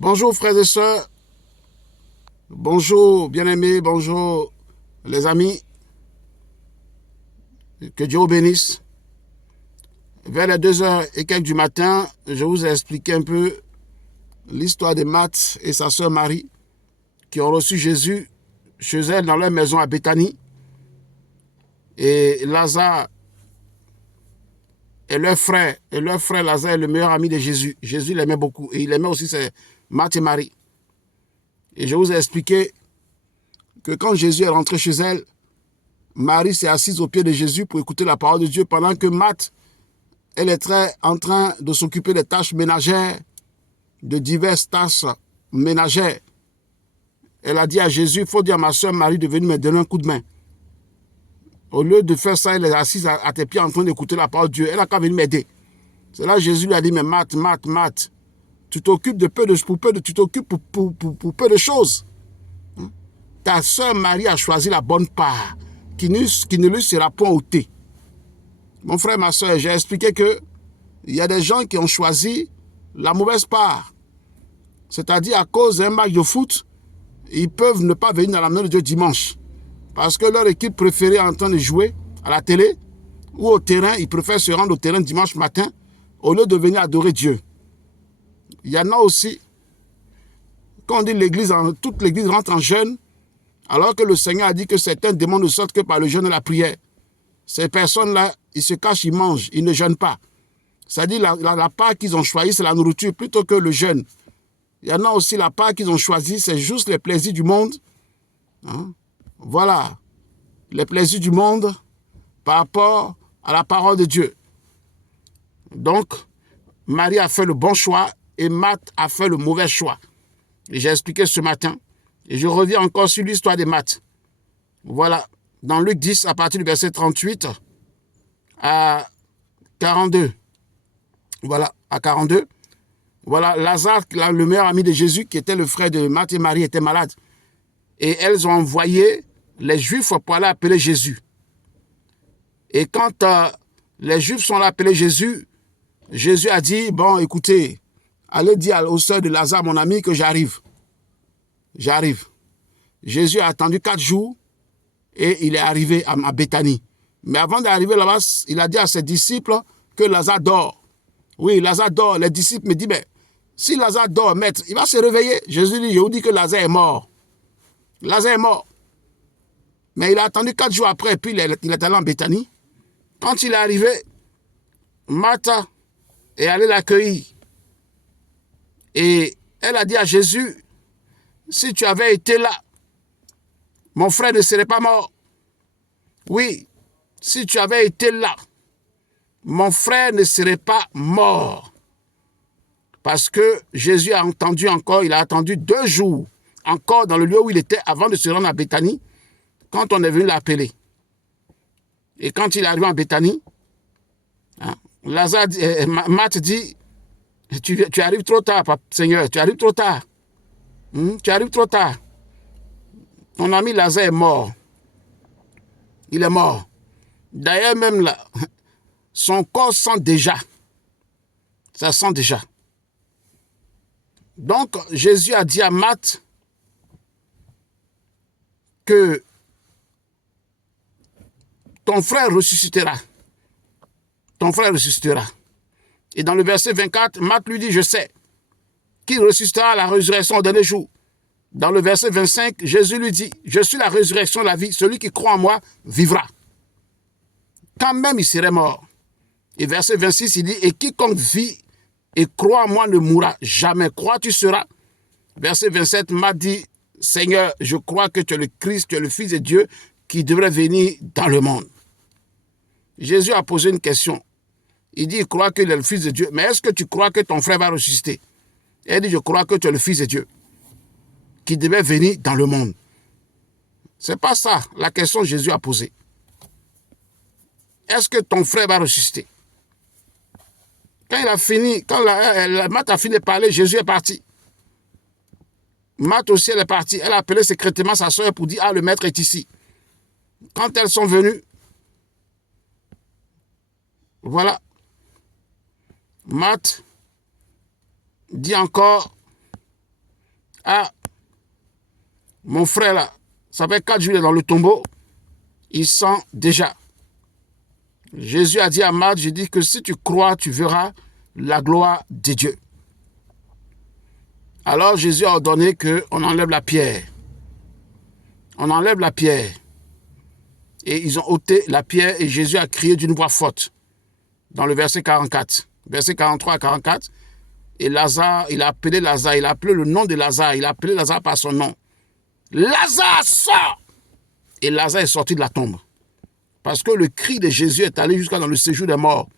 Bonjour frères et sœurs, bonjour bien-aimés, bonjour les amis, que Dieu vous bénisse. Vers les 2 heures et quelques du matin, je vous ai expliqué un peu l'histoire de Marthe et sa sœur Marie qui ont reçu Jésus chez elles dans leur maison à Béthanie. Et Lazare est leur frère Lazare est le meilleur ami de Jésus. Jésus l'aimait beaucoup et il aimait aussi Marthe et Marie. Et je vous ai expliqué que quand Jésus est rentré chez elle, Marie s'est assise au pied de Jésus pour écouter la parole de Dieu pendant que Marthe, elle était en train de s'occuper des tâches ménagères, de diverses tâches ménagères. Elle a dit à Jésus, il faut dire à ma soeur Marie de venir me donner un coup de main. Au lieu de faire ça, elle est assise à tes pieds en train d'écouter la parole de Dieu. Elle n'a qu'à venir m'aider. C'est là que Jésus lui a dit, mais Marthe, tu t'occupes de peu de tu t'occupes pour peu de choses. Ta soeur Marie a choisi la bonne part qui ne lui sera point ôtée. Mon frère, ma soeur, j'ai expliqué que il y a des gens qui ont choisi la mauvaise part. C'est-à-dire à cause d'un match de foot, ils peuvent ne pas venir dans la maison de Dieu dimanche. Parce que leur équipe préférée est en train de jouer à la télé ou au terrain, ils préfèrent se rendre au terrain dimanche matin au lieu de venir adorer Dieu. Il y en a aussi, quand on dit l'église, toute l'église rentre en jeûne, alors que le Seigneur a dit que certains démons ne sortent que par le jeûne et la prière. Ces personnes-là, ils se cachent, ils mangent, ils ne jeûnent pas. C'est-à-dire la part qu'ils ont choisie, c'est la nourriture plutôt que le jeûne. Il y en a aussi la part qu'ils ont choisie, c'est juste les plaisirs du monde. Voilà, les plaisirs du monde par rapport à la parole de Dieu. Donc, Marie a fait le bon choix et Marthe a fait le mauvais choix. Et j'ai expliqué ce matin. Et je reviens encore sur l'histoire de Marthe. Voilà, dans Luc 10, à partir du verset 38 à 42. Voilà, à 42. Voilà, Lazare, le meilleur ami de Jésus, qui était le frère de Marthe et Marie, était malade. Et elles ont envoyé les Juifs pour aller appeler Jésus. Et quand les Juifs sont allés appeler Jésus, Jésus a dit, bon, écoutez, allez dire aux sœurs de Lazare, mon ami, que j'arrive. J'arrive. Jésus a attendu 4 jours et il est arrivé à Béthanie. Mais avant d'arriver là-bas, il a dit à ses disciples que Lazare dort. Oui, Lazare dort. Les disciples me disent, mais si Lazare dort, maître, il va se réveiller. Jésus dit, je vous dis que Lazare est mort. Lazare est mort. Mais il a attendu 4 jours après, puis il est allé en Béthanie. Quand il est arrivé, Marthe est allée l'accueillir. Et elle a dit à Jésus, si tu avais été là, mon frère ne serait pas mort. Oui, si tu avais été là, mon frère ne serait pas mort. Parce que Jésus a entendu encore, il a attendu 2 jours encore dans le lieu où il était avant de se rendre à Béthanie, quand on est venu l'appeler. Et quand il est arrivé en Béthanie, Marthe dit, tu arrives trop tard, Seigneur, tu arrives trop tard. Tu arrives trop tard. Ton ami Lazare est mort. Il est mort. D'ailleurs, même là, son corps sent déjà. Ça sent déjà. Donc, Jésus a dit à Marthe que ton frère ressuscitera. Ton frère ressuscitera. Et dans le verset 24, Marthe lui dit, je sais qu'il ressuscitera à la résurrection au dernier jour. Dans le verset 25, Jésus lui dit, je suis la résurrection, la vie. Celui qui croit en moi vivra. Quand même il serait mort. Et verset 26, il dit, et quiconque vit et croit en moi ne mourra jamais. Crois, tu seras. Verset 27 m'a dit, Seigneur, je crois que tu es le Christ, tu es le Fils de Dieu qui devrait venir dans le monde. Jésus a posé une question. Il dit, il croit qu'il est le Fils de Dieu. Mais est-ce que tu crois que ton frère va ressusciter? Et il dit, je crois que tu es le Fils de Dieu qui devait venir dans le monde. Ce n'est pas ça la question que Jésus a posée. Est-ce que ton frère va ressusciter? Quand il a fini, quand Marthe a fini de parler, Jésus est parti. Marthe aussi, elle est partie. Elle a appelé secrètement sa soeur pour dire, ah, le maître est ici. Quand elles sont venues, voilà, Marthe dit encore, Ah, mon frère là, ça fait 4 jours dans le tombeau, il sent déjà. Jésus a dit à Marthe, je dis que si tu crois, tu verras la gloire de Dieu. Alors Jésus a ordonné qu'on enlève la pierre. On enlève la pierre. Et ils ont ôté la pierre et Jésus a crié d'une voix forte. Dans le verset 44. Verset 43 à 44. Et Lazare, il a appelé Lazare, il a appelé le nom de Lazare, il a appelé Lazare par son nom. Lazare, sort! Et Lazare est sorti de la tombe. Parce que le cri de Jésus est allé jusqu'à dans le séjour des morts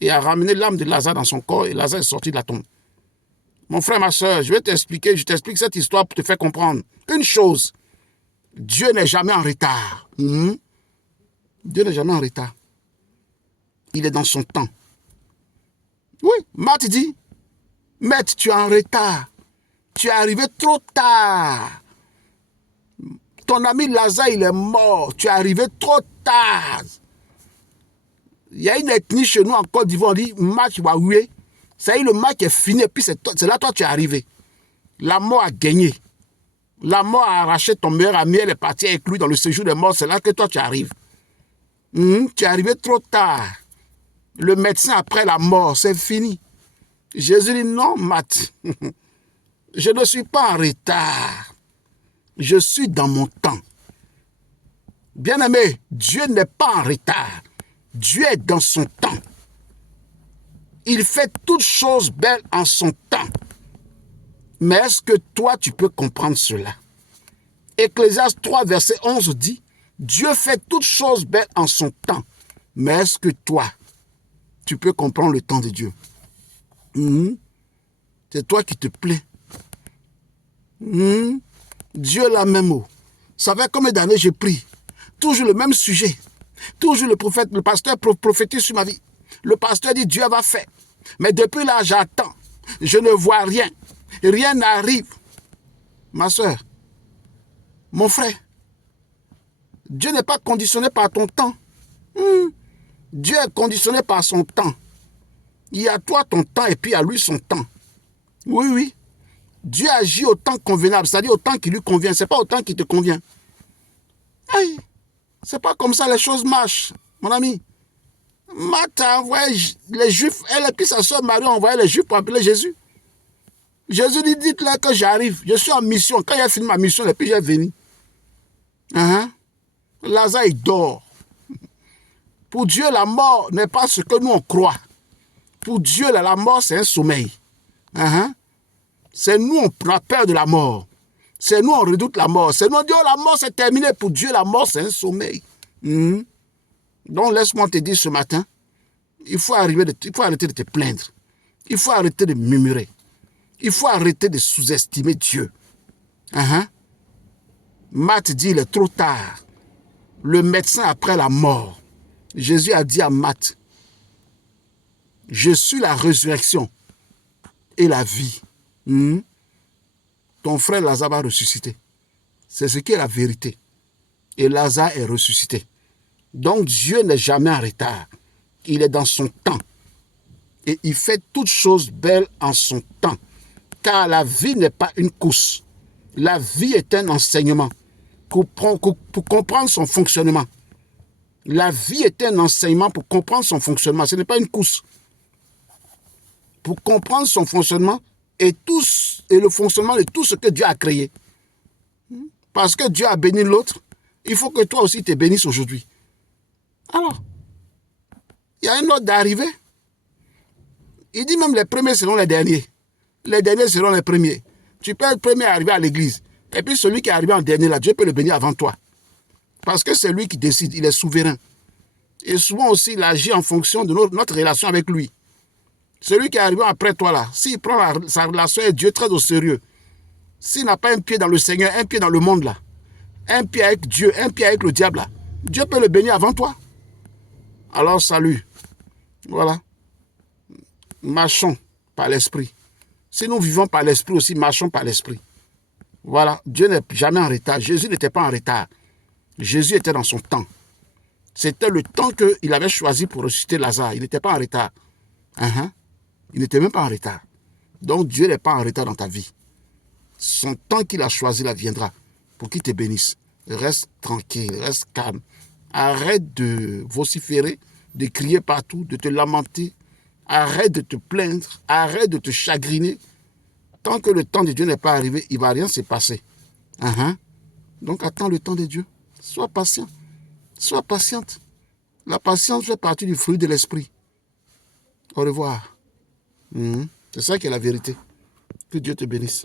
et a ramené l'âme de Lazare dans son corps et Lazare est sorti de la tombe. Mon frère, ma soeur, je t'explique cette histoire pour te faire comprendre une chose. Dieu n'est jamais en retard. Dieu n'est jamais en retard. Il est dans son temps. Oui, Marthe dit, Maître, tu es en retard. Tu es arrivé trop tard. Ton ami Lazare, il est mort. Tu es arrivé trop tard. Il y a une ethnie chez nous en Côte d'Ivoire, on dit match va huer. Ça y est, le match est fini, et puis c'est là toi tu es arrivé. La mort a gagné. La mort a arraché ton meilleur ami, elle est partie avec lui dans le séjour des morts, c'est là que toi tu arrives. Tu es arrivé trop tard. Le médecin après la mort, c'est fini. Jésus dit non, Matt. Je ne suis pas en retard. Je suis dans mon temps. Bien-aimé, Dieu n'est pas en retard. Dieu est dans son temps. Il fait toutes choses belles en son temps. Mais est-ce que toi, tu peux comprendre cela? Ecclésiaste 3, verset 11 dit, Dieu fait toutes choses belles en son temps. Mais est-ce que toi, tu peux comprendre le temps de Dieu? C'est toi qui te plais. Dieu l'a même mot. Ça fait combien d'années je prie? Toujours le même sujet. Toujours le pasteur prophétise sur ma vie. Le pasteur dit Dieu va faire. Mais depuis là, j'attends. Je ne vois rien. Rien n'arrive. Ma soeur, mon frère, Dieu n'est pas conditionné par ton temps. Dieu est conditionné par son temps. Il y a toi ton temps et puis à lui son temps. Oui, oui. Dieu agit au temps convenable, c'est-à-dire au temps qui lui convient. Ce n'est pas au temps qui te convient. Hey, c'est pas comme ça les choses marchent, mon ami. Marthe a envoyé les Juifs, elle et puis sa soeur Marie ont envoyé les Juifs pour appeler Jésus. Jésus dit, dites-leur que j'arrive, je suis en mission. Quand il a fini ma mission, et puis j'ai venu. Lazare, il dort. Pour Dieu, la mort n'est pas ce que nous on croit. Pour Dieu, la mort, c'est un sommeil. C'est nous, on a peur de la mort. C'est nous, on redoute la mort. C'est nous, on dit, oh, la mort, c'est terminé. Pour Dieu, la mort, c'est un sommeil. Donc, laisse-moi te dire ce matin, il faut arrêter de te plaindre. Il faut arrêter de murmurer. Il faut arrêter de sous-estimer Dieu. Marthe dit, il est trop tard. Le médecin après la mort. Jésus a dit à Marthe, je suis la résurrection et la vie. Ton frère Lazare va ressusciter. C'est ce qui est la vérité. Et Lazare est ressuscité. Donc Dieu n'est jamais en retard. Il est dans son temps. Et il fait toutes choses belles en son temps. Car la vie n'est pas une course. La vie est un enseignement pour comprendre son fonctionnement. La vie est un enseignement pour comprendre son fonctionnement. Ce n'est pas une course. Pour comprendre son fonctionnement et le fonctionnement de tout ce que Dieu a créé. Parce que Dieu a béni l'autre, il faut que toi aussi te bénisses aujourd'hui. Alors, il y a un ordre d'arrivée. Il dit même les premiers seront les derniers. Les derniers seront les premiers. Tu peux être le premier à arriver à l'église. Et puis celui qui est arrivé en dernier, là, Dieu peut le bénir avant toi. Parce que c'est lui qui décide, il est souverain. Et souvent aussi, il agit en fonction de notre relation avec lui. Celui qui est arrivé après toi, là, s'il prend sa relation avec Dieu très au sérieux, s'il n'a pas un pied dans le Seigneur, un pied dans le monde, là, un pied avec Dieu, un pied avec le diable, là, Dieu peut le bénir avant toi. Alors, salut. Voilà. Marchons par l'esprit. Si nous vivons par l'esprit aussi, marchons par l'esprit. Voilà. Dieu n'est jamais en retard. Jésus n'était pas en retard. Jésus était dans son temps. C'était le temps qu'il avait choisi pour ressusciter Lazare. Il n'était pas en retard. Il n'était même pas en retard. Donc Dieu n'est pas en retard dans ta vie. son temps qu'il a choisi là viendra pour qu'il te bénisse. Reste tranquille, reste calme. Arrête de vociférer, de crier partout, de te lamenter. Arrête de te plaindre, arrête de te chagriner. Tant que le temps de Dieu n'est pas arrivé, il ne va rien se passer. Donc attends le temps de Dieu. Sois patient. Sois patiente. La patience fait partie du fruit de l'esprit. Au revoir. C'est ça qui est la vérité. Que Dieu te bénisse.